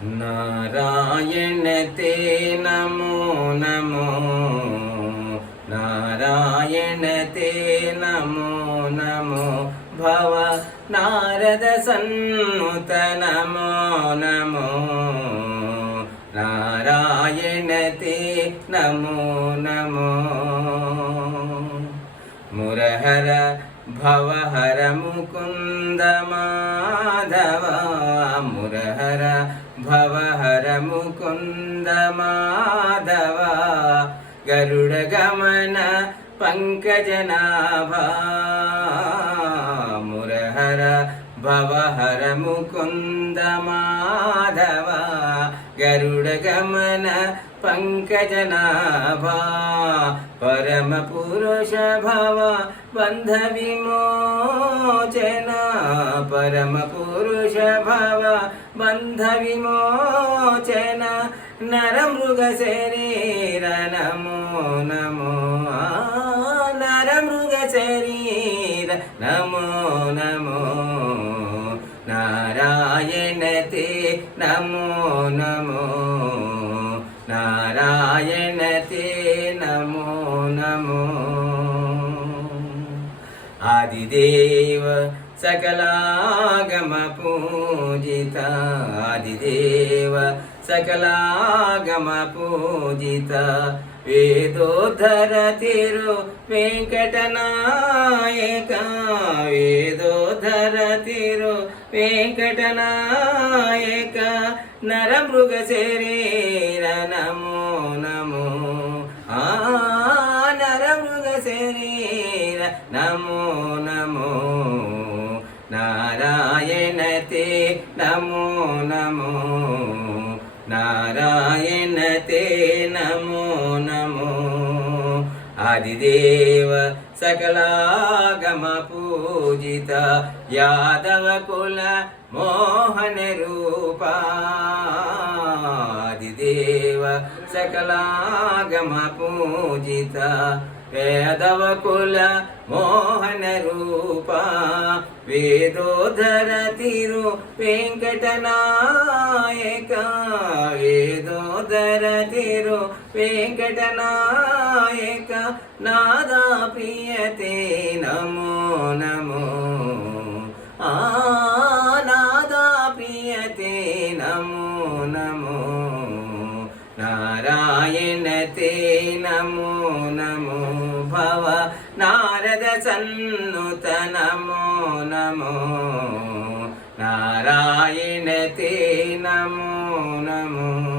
नारायण ते नमो नमो, नारायण ते नमो नमो, भव नारद सन्नुत नमो नमो, नारायण ते नमो नमो। मुरहर भवहर मुकुंद माधव, मुरहर भवहर मुकुंद माधव, गरुड़ गमन पंकजनाभा, मुरहर भवहर मुकुंद माधव, गरुड़ गमन पंकजनाभा, परम पुरुष भव बंध विमोचन, परम पुरुष भव बंध विमोचन, नर मृग शरीर नमो नमो, नर मृग शरीर नमो नमो, नारायण ते नमो नमो, नारायण ते नमो नमो। आदिदेव सकलागम पूजिता, आदिदेव सकलागम पूजिता, वेदोद्धर तिरु वेंकटनायक, वेदोद्धर तिरु वेंकटनायक, नर मृग शरीर नमो नमो, नर मृग शरीर नमो नमो, नारायण ते नमो नमो, नारायण ते नमो नमो। आदिदेव सकलागम पूजिता, यादव कुल मोहन रूपा, आदिदेव सकलागम पूजिता, यादव कुल मोहन रूपा, वेदोद्धर तिरु वेंकटनायक, वेदोद्धर तिरु वेंकटनायक, नादा प्रियते नमो नमो, नादा प्रियते नमो नमो, नारायण ते नमो नमो, भव नारद सन्नुत नमो नमो, नारायण ते नमो नमो।